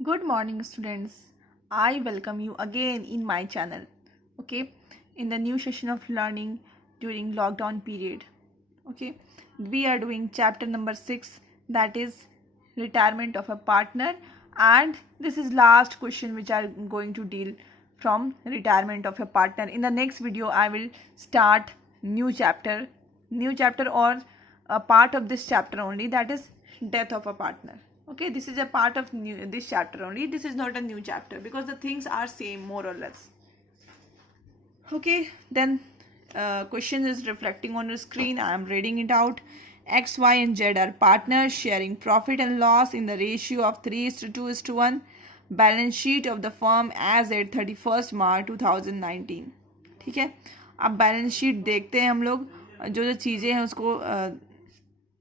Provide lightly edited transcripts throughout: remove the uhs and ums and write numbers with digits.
Good morning, students. I welcome you again in my channel. Okay, in the new session of learning during lockdown period. Okay, we are doing chapter number 6, that is retirement of a partner, and this is last question which I am going to deal from retirement of a partner. In the next video, I will start new chapter or a part of this chapter only, that is death of a partner. Okay, this is a part of this chapter only. This is not a new chapter because the things are same more or less. Okay, then question is reflecting on your screen. I am reading it out. X, Y and Z are partners sharing profit and loss in the ratio of 3:2:1. Balance sheet of the firm as at 31st March 2019. ठीक है, अब balance sheet देखते हैं हम लोग. जो चीज़ें हैं उसको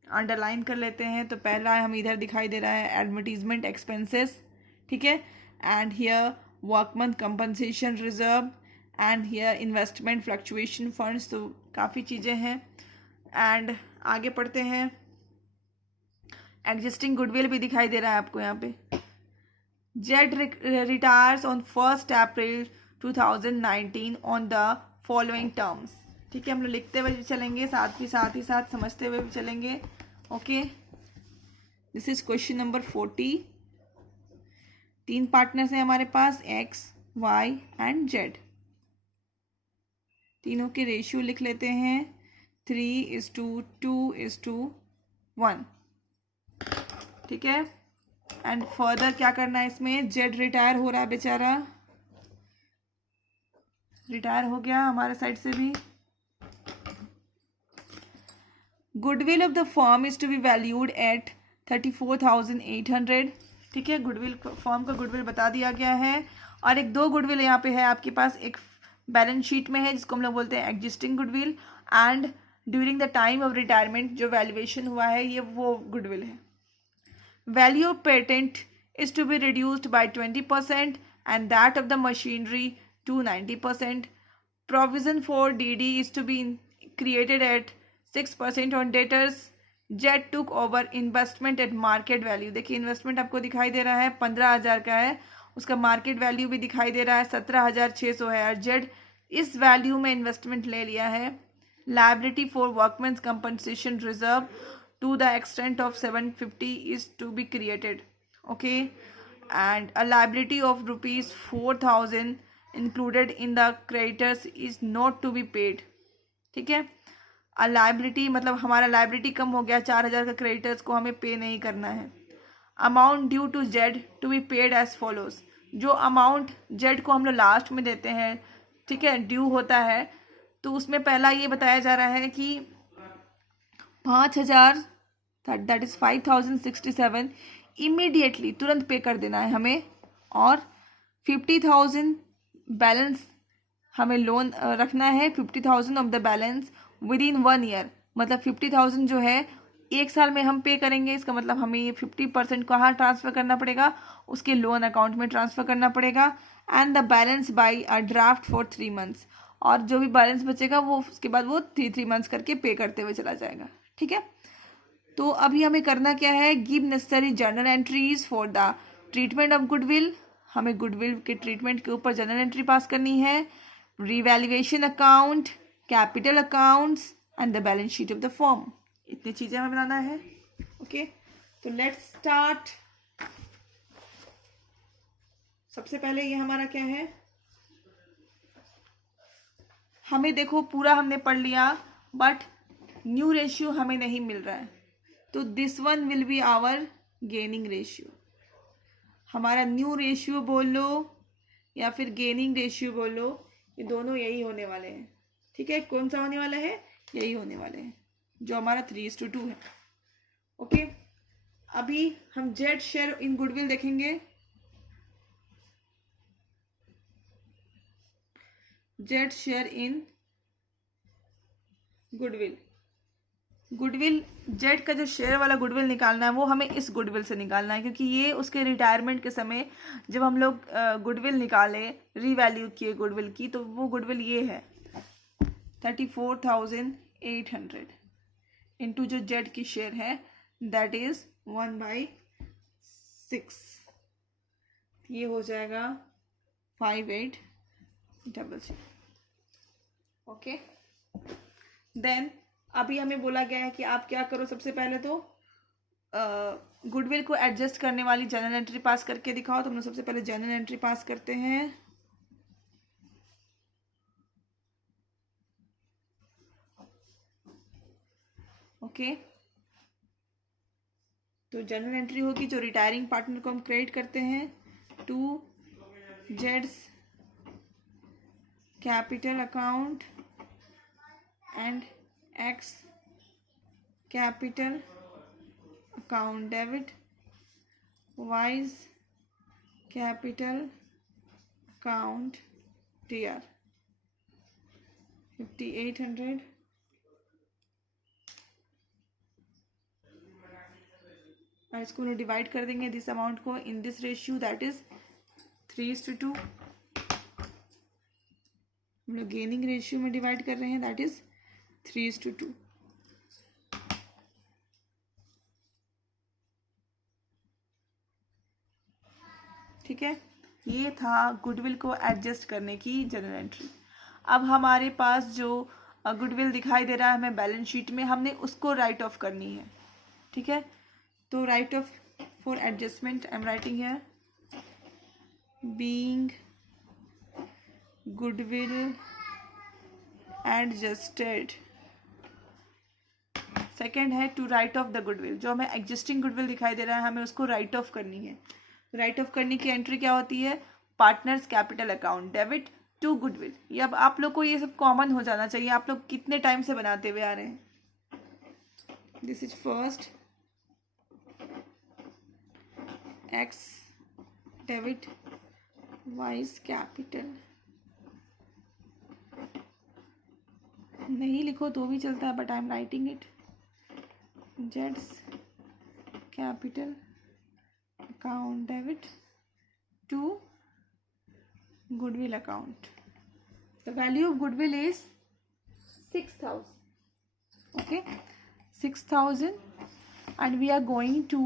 अंडरलाइन कर लेते हैं. तो पहला हम इधर दिखाई दे रहा है एडवर्टीजमेंट एक्सपेंसेस. ठीक है, and here workman compensation reserve and here investment fluctuation funds. तो काफ़ी चीज़ें हैं. एंड आगे पढ़ते हैं. एग्जिस्टिंग गुडविल भी दिखाई दे रहा है आपको यहाँ पे. Z retires on 1 April 2019 on the following terms. ठीक है, हम लोग लिखते हुए भी चलेंगे, साथ ही साथ समझते हुए भी चलेंगे. Okay, this is question number 40. 3 partners हैं हमारे पास, एक्स, वाई एंड जेड. तीनों के रेशियो लिख लेते हैं 3:2:1. ठीक है, एंड फर्दर क्या करना है इसमें. जेड रिटायर हो रहा है बेचारा, रिटायर हो गया हमारे साइड से भी. Goodwill of the firm is to be valued at 34,800. ठीक है, गुडविल फर्म का गुडविल बता दिया गया है. और एक 2 गुडविल यहाँ पे है आपके पास. एक बैलेंस शीट में है जिसको हम लोग बोलते हैं existing goodwill, and during the time of retirement जो वैल्यूएशन हुआ है ये वो गुडविल है. Value of patent is to be reduced by 20% and that of the machinery to 90%. Provision for DD is to be created at 6% on debtors. Jet took over investment at market value. देखिए investment आपको दिखाई दे रहा है 15,000 का है, उसका market value भी दिखाई दे रहा है 17,600 है, और जेड इस वैल्यू में इन्वेस्टमेंट ले लिया है. Liability for workmen's compensation reserve to the extent of 750 is to be created. Okay, and a liability of ₹4,000 included in the creditors is not to be paid. ठीक है, लायबिलिटी मतलब हमारा liability कम हो गया, 4,000 का क्रेडिटर्स को हमें पे नहीं करना है. Amount due to Z to be paid as follows. जो अमाउंट जेड को हम लोग लास्ट में देते हैं, ठीक है, ड्यू होता है, तो उसमें पहला ये बताया जा रहा है कि 5,000 दैट इज 5,067 इमीडिएटली तुरंत पे कर देना है हमें. और 50,000 बैलेंस हमें लोन रखना है. 50,000 of the balance with in 1 year. मतलब 50,000 जो है 1 साल में हम पे करेंगे. इसका मतलब हमें ये 50% कहाँ ट्रांसफ़र करना पड़ेगा, उसके लोन अकाउंट में ट्रांसफ़र करना पड़ेगा. And the balance bye a draft for 3 months. और जो भी बैलेंस बचेगा वो उसके बाद वो 3 मंथ्स करके पे करते हुए चला जाएगा. ठीक है, तो अभी हमें करना क्या है. Give necessary journal entries for the treatment of goodwill. हमें गुडविल के ट्रीटमेंट के ऊपर जर्नल एंट्री पास करनी है. Revaluation account, capital accounts and the balance sheet of the firm. इतनी चीज़ें हमें बनाना है. ओके, तो लेट्स स्टार्ट. सबसे पहले ये हमारा क्या है, हमें देखो पूरा हमने पढ़ लिया बट न्यू रेशियो हमें नहीं मिल रहा है. तो this one will be our gaining ratio. हमारा न्यू रेशियो बोल लो या फिर गेनिंग रेशियो बोल लो, ये दोनों यही होने वाले हैं. ठीक है, कौन सा होने वाला है, यही होने वाले हैं जो हमारा 3:2 है. ओके, अभी हम जेड शेयर इन गुडविल देखेंगे. Z share in goodwill. Goodwill Z का जो शेयर वाला गुडविल निकालना है वो हमें इस गुडविल से निकालना है, क्योंकि ये उसके रिटायरमेंट के समय जब हम लोग गुडविल निकाले, रीवैल्यू किए गुडविल की, तो वो गुडविल ये है 34,800 इंटू जो जेड की शेयर है दैट इज 1/6. ये हो जाएगा 5800। ओके, देन अभी हमें बोला गया है कि आप क्या करो, सबसे पहले तो गुडविल को एडजस्ट करने वाली जर्नल एंट्री पास करके दिखाओ। तो हम लोग सबसे पहले जर्नल एंट्री पास करते हैं। ओके, तो जर्नल एंट्री होगी जो रिटायरिंग पार्टनर को हम क्रेडिट करते हैं टू जेड्स capital account and X capital account debit, Y's capital account TR 5800 और इसको हम डिवाइड कर देंगे दिस अमाउंट को in this ratio that is 3:2। हम लोग गेनिंग रेशियो में डिवाइड कर रहे हैं दैट इज 3:2। ठीक है, ये था गुडविल को एडजस्ट करने की जर्नल एंट्री। अब हमारे पास जो गुडविल दिखाई दे रहा है हमें बैलेंस शीट में, हमने उसको राइट ऑफ करनी है। ठीक है, तो write off for adjustment I am writing here being goodwill adjusted. Second है to write off the goodwill, जो हमें एग्जिस्टिंग गुडविल दिखाई दे रहा है हमें उसको राइट ऑफ करनी है। राइट ऑफ करने की एंट्री क्या होती है, partners capital account debit to goodwill. ये अब आप लोग को ये सब कॉमन हो जाना चाहिए, आप लोग कितने टाइम से बनाते हुए आ रहे हैं। This is first X debit Y's capital, नहीं लिखो तो भी चलता है but I am writing it, जेड्स capital account debit to goodwill account. The value of goodwill is 6,000. Okay, 6,000 and we are going to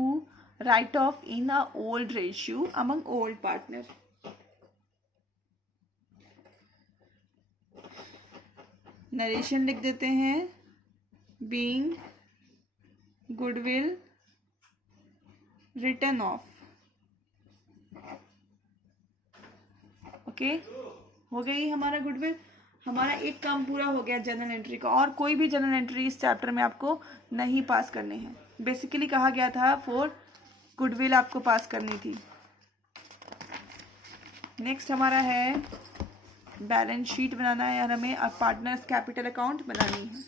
write off in a old ratio among old partner. Narration लिख देते हैं being goodwill written off. Okay, हो गई हमारा goodwill. हमारा एक काम पूरा हो गया जर्नल एंट्री का, और कोई भी जर्नल एंट्री इस चैप्टर में आपको नहीं पास करने हैं। बेसिकली कहा गया था फॉर गुडविल आपको पास करनी थी। नेक्स्ट हमारा है बैलेंस शीट बनाना है और हमें और पार्टनर्स कैपिटल अकाउंट बनानी है।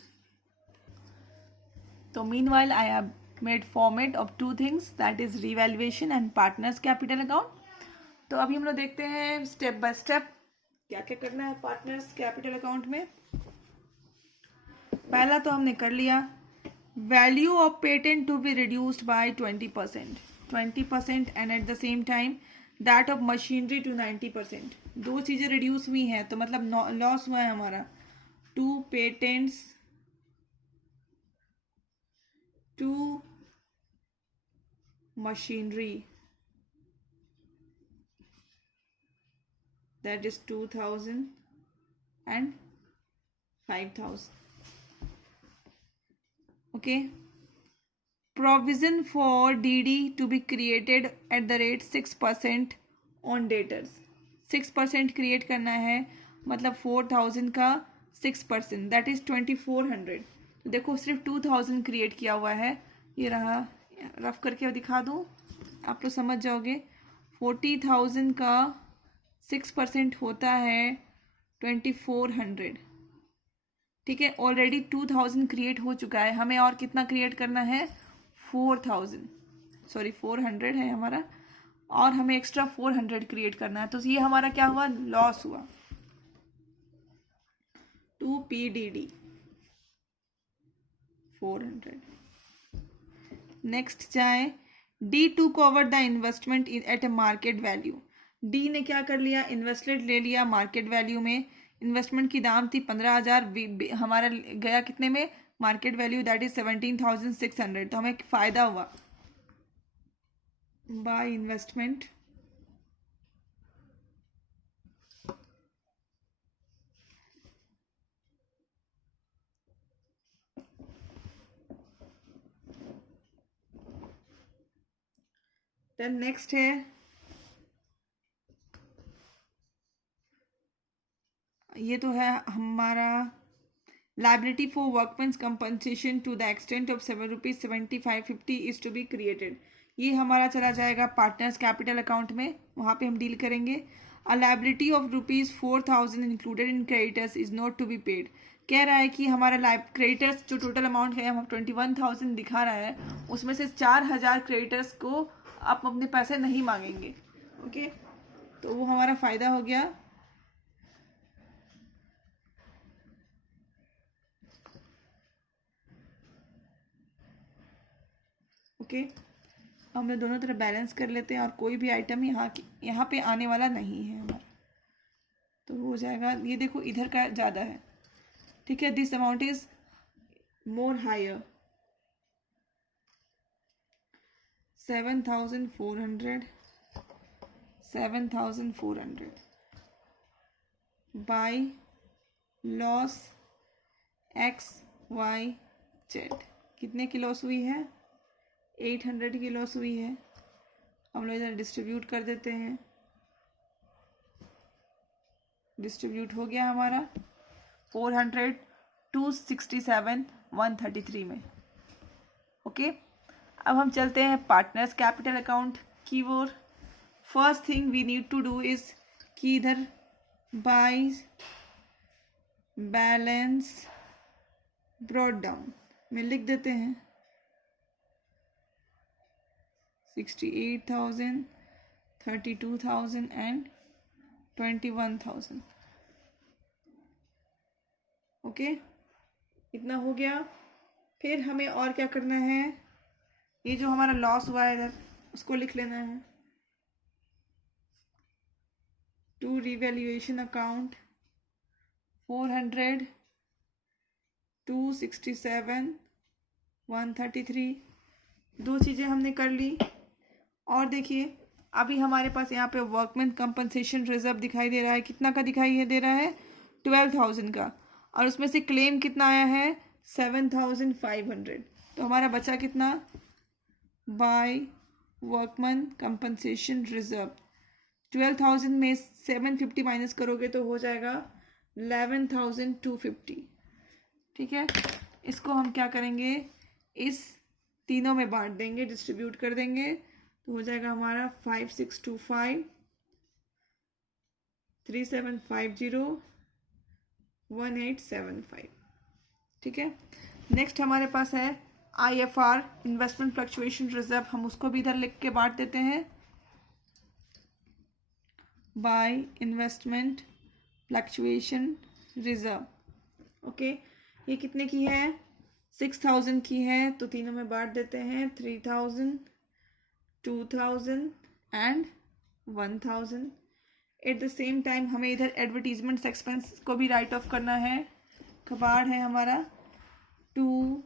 तो meanwhile I have made format of two things that is revaluation and partners capital account. तो अभी हम लोग देखते हैं स्टेप बाय स्टेप क्या क्या करना है पार्टनर्स कैपिटल अकाउंट में। पहला तो हमने कर लिया, value of patent to be reduced by 20% and at the same time that of machinery to 90%। दो चीज़ें रिड्यूस हुई हैं तो मतलब लॉस हुआ है हमारा। To patents to machinery that is 2,000 and 5,000. Okay, provision for DD to be created at the rate 6% on debtors. 6% create करना है, मतलब 4,000 का 6% दैट इज 2,400। देखो सिर्फ 2,000 क्रिएट किया हुआ है, ये रहा, रफ करके दिखा दूँ आप लोग समझ जाओगे। 40,000 का 6% होता है 2,400। ठीक है, ऑलरेडी 2,000 क्रिएट हो चुका है, हमें और कितना क्रिएट करना है 4,000, सॉरी 400 है हमारा, और हमें एक्स्ट्रा 400 क्रिएट करना है। तो ये हमारा क्या हुआ, लॉस हुआ। 2 PDD 400। नेक्स्ट जाए D to cover the investment at a market value. D ने क्या कर लिया, इन्वेस्टमेंट ले लिया मार्केट वैल्यू में। इन्वेस्टमेंट की दाम थी 15,000, हमारा गया कितने में, मार्केट वैल्यू दैट इज 17,600। तो हमें फ़ायदा हुआ बाय इन्वेस्टमेंट देन नेक्स्ट है ये तो है हमारा liability for workmen's compensation to the extent of ₹7550 is to be created. ये हमारा चला जाएगा पार्टनर्स कैपिटल अकाउंट में, वहाँ पे हम डील करेंगे। A liability of ₹4000 included in creditors is not to be paid. कह रहा है कि हमारा क्रेडिटर्स जो टोटल अमाउंट है हम 21,000 दिखा रहा है, उसमें से 4,000 क्रेडिटर्स को आप अपने पैसे नहीं मांगेंगे। ओके, तो वो हमारा फ़ायदा हो गया। ओके, हम लोग दोनों तरफ बैलेंस कर लेते हैं और कोई भी आइटम यहाँ पे आने वाला नहीं है हमारा, तो हो जाएगा। ये देखो इधर का ज़्यादा है, ठीक है, this amount is more higher 7,400 by loss XYZ। कितने की लॉस हुई है? 800 की लॉस हुई है। हम लोग इधर डिस्ट्रीब्यूट कर देते हैं, डिस्ट्रीब्यूट हो गया हमारा 400 267 133 में। ओके, अब हम चलते हैं पार्टनर्स कैपिटल अकाउंट की ओर। First thing we need to do is कि इधर बाय बैलेंस ब्रॉट डाउन में लिख देते हैं 68,000 32,000 एंड 21,000। ओके, इतना हो गया। फिर हमें और क्या करना है, ये जो हमारा लॉस हुआ है इधर उसको लिख लेना है। To revaluation account 400 267 133। दो चीज़ें हमने कर ली। और देखिए अभी हमारे पास यहाँ पे वर्कमैन कंपनसेशन रिजर्व दिखाई दे रहा है। कितना का दिखाई दे रहा है? 12,000 का, और उसमें से क्लेम कितना आया है? 7,500। तो हमारा बचा कितना? बाय वर्कमैन कंपनसेशन रिजर्व 12,000 में 750 माइनस करोगे तो हो जाएगा 11,250। ठीक है, इसको हम क्या करेंगे, इस तीनों में बांट देंगे, डिस्ट्रीब्यूट कर देंगे, तो हो जाएगा हमारा 5625 3750 1875। ठीक है, नेक्स्ट हमारे पास है IFR इन्वेस्टमेंट फ्लक्चुएशन रिजर्व। हम उसको भी इधर लिख के बांट देते हैं by investment fluctuation reserve. Okay, ये कितने की है? 6,000 की है, तो तीनों में बांट देते हैं 3,000 2,000 and 1,000। Eight the same time हमें इधर एडवर्टीजमेंट एक्सपेंस को भी राइट ऑफ करना है। कबाड़ है हमारा 2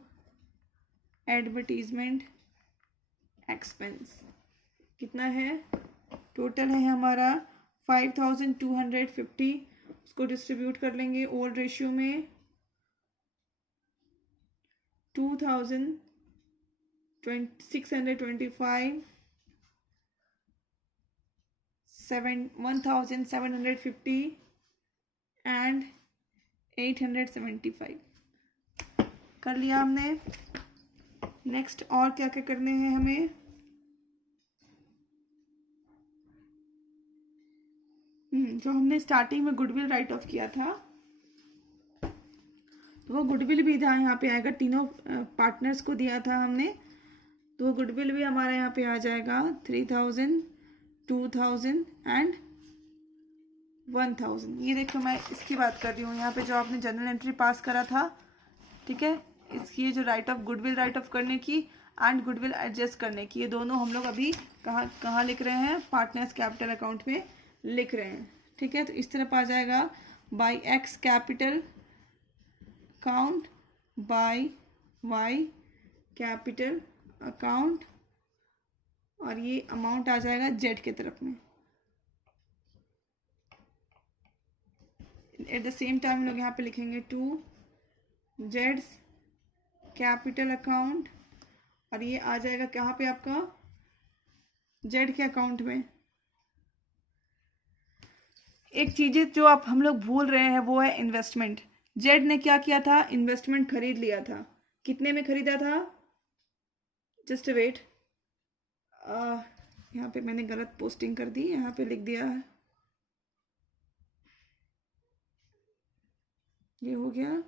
एडवर्टीजमेंट एक्सपेंस। कितना है? टोटल है हमारा 5,250। उसको डिस्ट्रीब्यूट कर लेंगे ओल्ड रेशियो में 2,625 1,750 एंड 875 कर लिया हमने। नेक्स्ट और क्या क्या करने हैं हमें, जो हमने स्टार्टिंग में गुडविल राइट ऑफ किया था, तो वो गुडविल भी था यहाँ पे आएगा। तीनों पार्टनर्स को दिया था हमने, तो वो गुडविल भी हमारा यहाँ पे आ जाएगा 3,000 2,000 एंड 1,000। ये देखो मैं इसकी बात कर रही हूँ, यहाँ पे जो आपने जर्नल एंट्री पास करा था, ठीक है, इसकी जो right of goodwill right of करने की एंड गुडविल एडजस्ट करने की, ये दोनों हम लोग अभी कहाँ लिख रहे हैं? पार्टनर्स कैपिटल अकाउंट में लिख रहे हैं। ठीक है, तो इस तरफ आ जाएगा by X capital account by Y capital account, और ये अमाउंट आ जाएगा जेड के तरफ में। एट द सेम टाइम हम लोग यहाँ पे लिखेंगे 2 जेड्स कैपिटल अकाउंट, और ये आ जाएगा कहाँ पे आपका? जेड के अकाउंट में। एक चीज़ें जो आप हम लोग भूल रहे हैं वो है इन्वेस्टमेंट। जेड ने क्या किया था, इन्वेस्टमेंट खरीद लिया था। कितने में खरीदा था, जस्ट वेट, यहाँ पे मैंने गलत पोस्टिंग कर दी, यहाँ पे लिख दिया है, ये हो गया,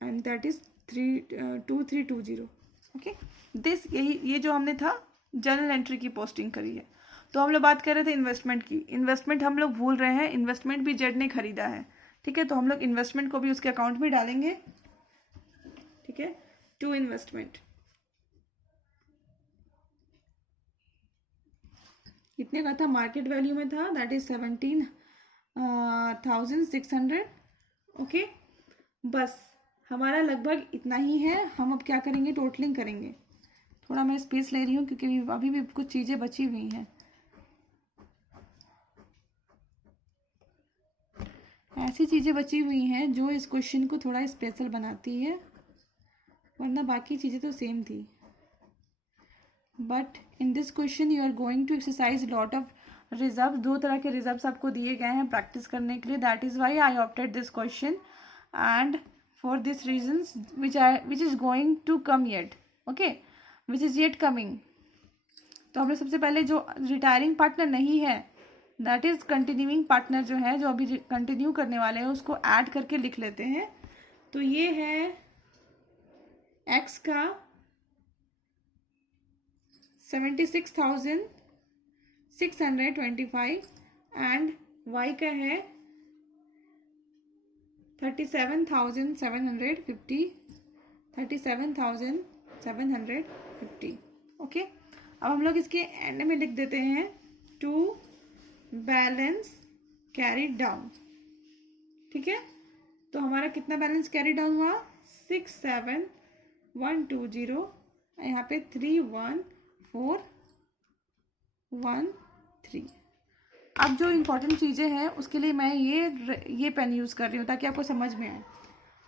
and that is 2320। Okay, this यही ये जो हमने था जर्नल एंट्री की पोस्टिंग करी है। तो हम लोग बात कर रहे थे इन्वेस्टमेंट की। इन्वेस्टमेंट हम लोग भूल रहे हैं, इन्वेस्टमेंट भी जेड ने खरीदा है। ठीक है, तो हम लोग इन्वेस्टमेंट को भी उसके अकाउंट में डालेंगे। ठीक है, टू इन्वेस्टमेंट कितने का था, मार्केट वैल्यू में था, दैट इज 17,600। ओके, बस हमारा लगभग इतना ही है। हम अब क्या करेंगे, टोटलिंग करेंगे। थोड़ा मैं स्पेस ले रही हूँ क्योंकि अभी भी कुछ चीज़ें बची हुई हैं। ऐसी चीज़ें बची हुई हैं जो इस क्वेश्चन को थोड़ा स्पेशल बनाती है, वरना बाकी चीज़ें तो सेम थी। But in this question you are going to exercise lot of reserve. 2 तरह के रिजर्व्स आपको दिए गए हैं प्रैक्टिस करने के लिए। That is why I opted this question and for this reasons which is going to come yet. Okay, which is yet coming. तो हम लोग सबसे पहले जो रिटायरिंग पार्टनर नहीं है, दैट इज़ कंटिन्यूइंग पार्टनर जो है, जो अभी कंटिन्यू करने वाले हैं, उसको ऐड करके लिख लेते हैं। तो ये है एक्स का 76,625 एंड वाई का है 37,750। 37,750। ओके, अब हम लोग इसके एंड में लिख देते हैं टू बैलेंस कैरी डाउन। ठीक है, तो हमारा कितना बैलेंस कैरी डाउन हुआ, 67,120, यहाँ पे 31413। अब जो इम्पोर्टेंट चीज़ें हैं उसके लिए मैं ये पेन यूज़ कर रही हूँ ताकि आपको समझ में आए। अब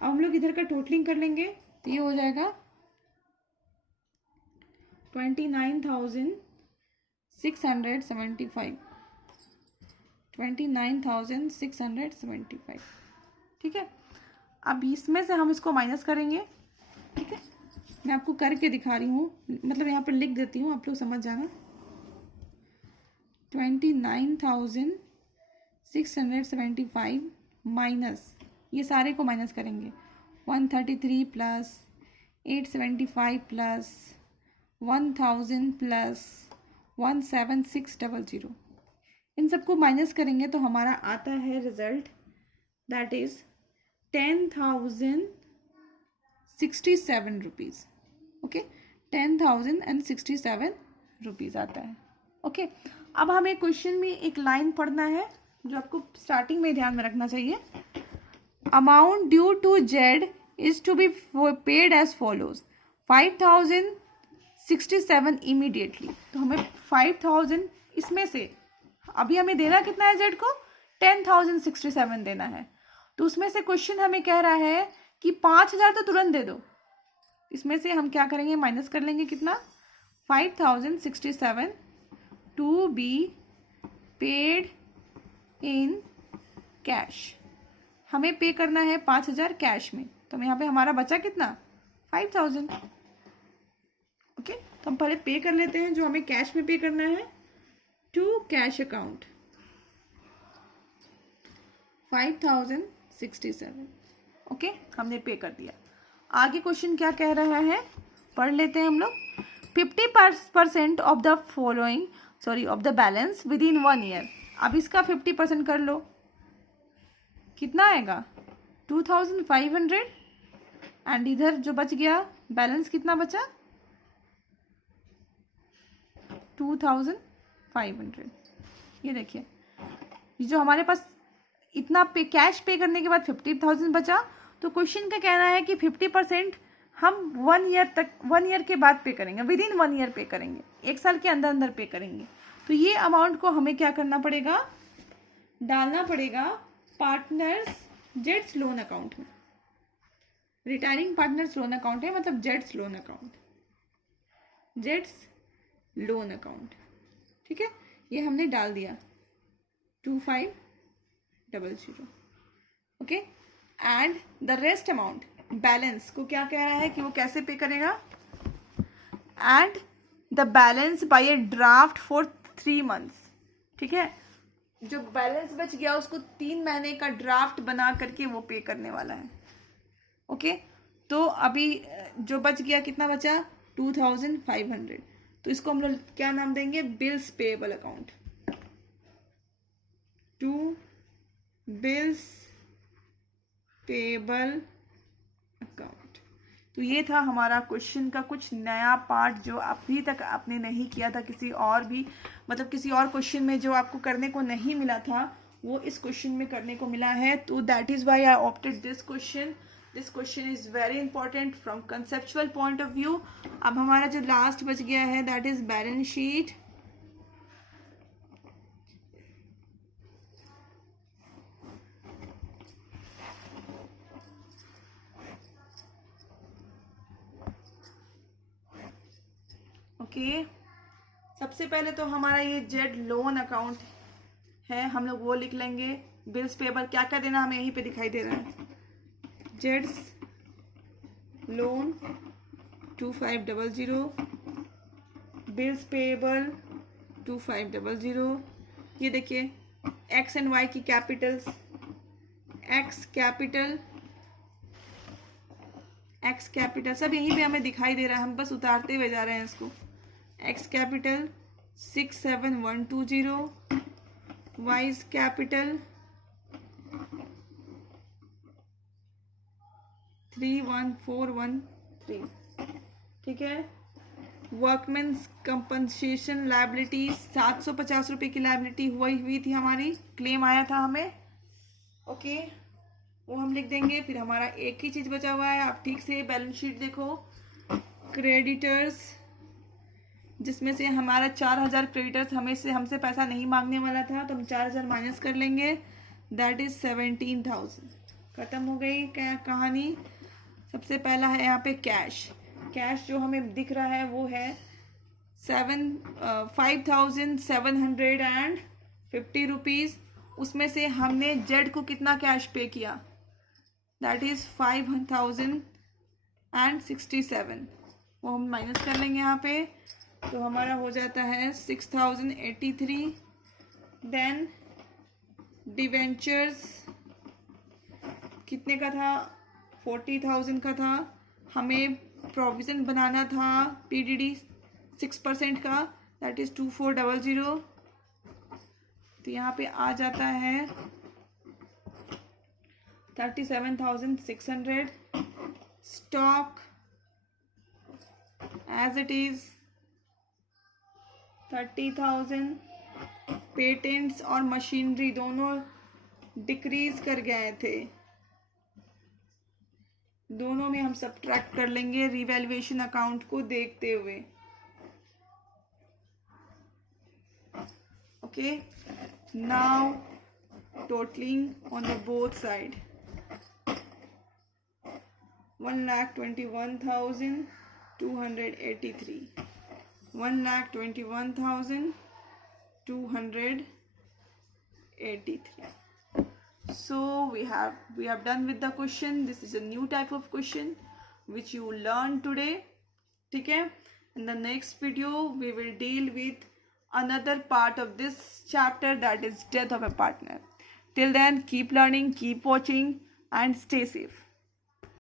हम लोग इधर का टोटलिंग कर लेंगे, तो ये हो जाएगा 29,675। 29,675। ठीक है, अब इसमें से हम इसको माइनस करेंगे। ठीक है, मैं आपको करके दिखा रही हूँ, मतलब यहाँ पर लिख देती हूँ, आप लोग समझ जाना। 29,675 माइनस, ये सारे को माइनस करेंगे, 133 प्लस 875 प्लस 1000 प्लस 17600। इन सबको माइनस करेंगे तो हमारा आता है result, that is 10,067 rupees. Okay, 10,067 rupees आता है। ओके, अब हमें क्वेश्चन में एक लाइन पढ़ना है जो आपको स्टार्टिंग में ध्यान में रखना चाहिए। Amount due to Z is to be paid as follows, 5,067 immediately. तो हमें 5,000 इसमें से अभी हमें देना कितना है जेड को, 10,067 देना है। तो उसमें से क्वेश्चन हमें कह रहा है कि 5,000 तो तुरंत दे दो। इसमें से हम क्या करेंगे, माइनस कर लेंगे कितना, 5,067 to be paid in cash. हमें पे करना है 5,000 कैश में, तो यहाँ पे हमारा बचा कितना, 5,000। ओके, तो हम पहले पे कर लेते हैं जो हमें कैश में पे करना है, टू कैश अकाउंट 5,067। ओके, हमने पे कर दिया। आगे क्वेश्चन क्या कह रहा है, पढ़ लेते हैं हम लोग। 50% of the following of the balance with in 1 year. अब इसका 50% कर लो, कितना आएगा, 2,500। एंड इधर जो बच गया बैलेंस कितना बचा, 2,500। ये देखिए, ये जो हमारे पास इतना पे कैश पे करने के बाद 50,000 बचा, तो क्वेश्चन का कहना है कि 50% हम 1 ईयर के बाद पे करेंगे, विद इन 1 ईयर पे करेंगे, 1 साल के अंदर अंदर पे करेंगे। तो ये अमाउंट को हमें क्या करना पड़ेगा, डालना पड़ेगा पार्टनर्स जेड्स लोन अकाउंट में। रिटायरिंग पार्टनर्स लोन अकाउंट है, मतलब Jades loan account, Jades loan account. ठीक है, ये हमने डाल दिया 2500, okay. And the rest amount, balance को क्या कह रहा है कि वो कैसे पे करेगा, and the balance bye A draft for 3 months, ठीक है। जो बैलेंस बच गया उसको 3 महीने का ड्राफ्ट बना करके वो पे करने वाला है, ओके। तो अभी जो बच गया, कितना बचा, 2500, तो इसको हम लोग क्या नाम देंगे, bills payable account, to bills payable account. तो ये था हमारा क्वेश्चन का कुछ नया पार्ट जो अभी तक आपने नहीं किया था, किसी और भी मतलब किसी और क्वेश्चन में जो आपको करने को नहीं मिला था वो इस क्वेश्चन में करने को मिला है। तो that is why I opted this question. This question is very important from conceptual point of view. अब हमारा जो लास्ट बच गया है that is balance sheet. Okay, सबसे पहले तो हमारा ये जेड लोन अकाउंट है, हम लोग वो लिख लेंगे। बिल्स पेबल क्या क्या देना हमें यहीं पे दिखाई दे रहा है, जेड्स लोन 2500, बिल्स पेबल 2500। ये देखिए एक्स एंड वाई की कैपिटल्स, एक्स कैपिटल सब यहीं पे हमें दिखाई दे रहा है, हम बस उतारते हुए जा रहे हैं इसको। एक्स कैपिटल 67120, वाइज कैपिटल 31413, ठीक है। वर्कमैन्स कंपनसेशन लायबिलिटी 750 रुपये की लायबिलिटी हुई थी हमारी, क्लेम आया था हमें, ओके, वो हम लिख देंगे। फिर हमारा एक ही चीज़ बचा हुआ है, आप ठीक से बैलेंस शीट देखो। क्रेडिटर्स, जिसमें से हमारा 4000 क्रेडिटर्स हमसे पैसा नहीं मांगने वाला था, तो हम 4000 माइनस कर लेंगे, दैट इज 17,000। खत्म हो गई क्या कहानी। सबसे पहला है यहाँ पे कैश। कैश जो हमें दिख रहा है वो है 5,750 रुपीज़। उसमें से हमने जेड को कितना कैश पे किया, दैट इज 5,067, वो हम माइनस कर लेंगे यहाँ पे, तो हमारा हो जाता है 6,083। देन डिवेंचर्स कितने का था, 40,000 का था। हमें प्रोविज़न बनाना था पीडीडी 6% का, दैट इज़ 2400, तो यहाँ पे आ जाता है 37,600। Stock as it is 30,000। Patents और मशीनरी दोनों डिक्रीज कर गए थे, दोनों में हम सब्ट्रैक्ट कर लेंगे रिवैल्यूएशन अकाउंट को देखते हुए, okay. Now totalling on the both side 1,21,283, 1,21,283. So we have done with the question. This is a new type of question which you learned today, ठीक है। In the next video we will deal with another part of this chapter, that is death of a partner. Till then, keep learning, keep watching and stay safe.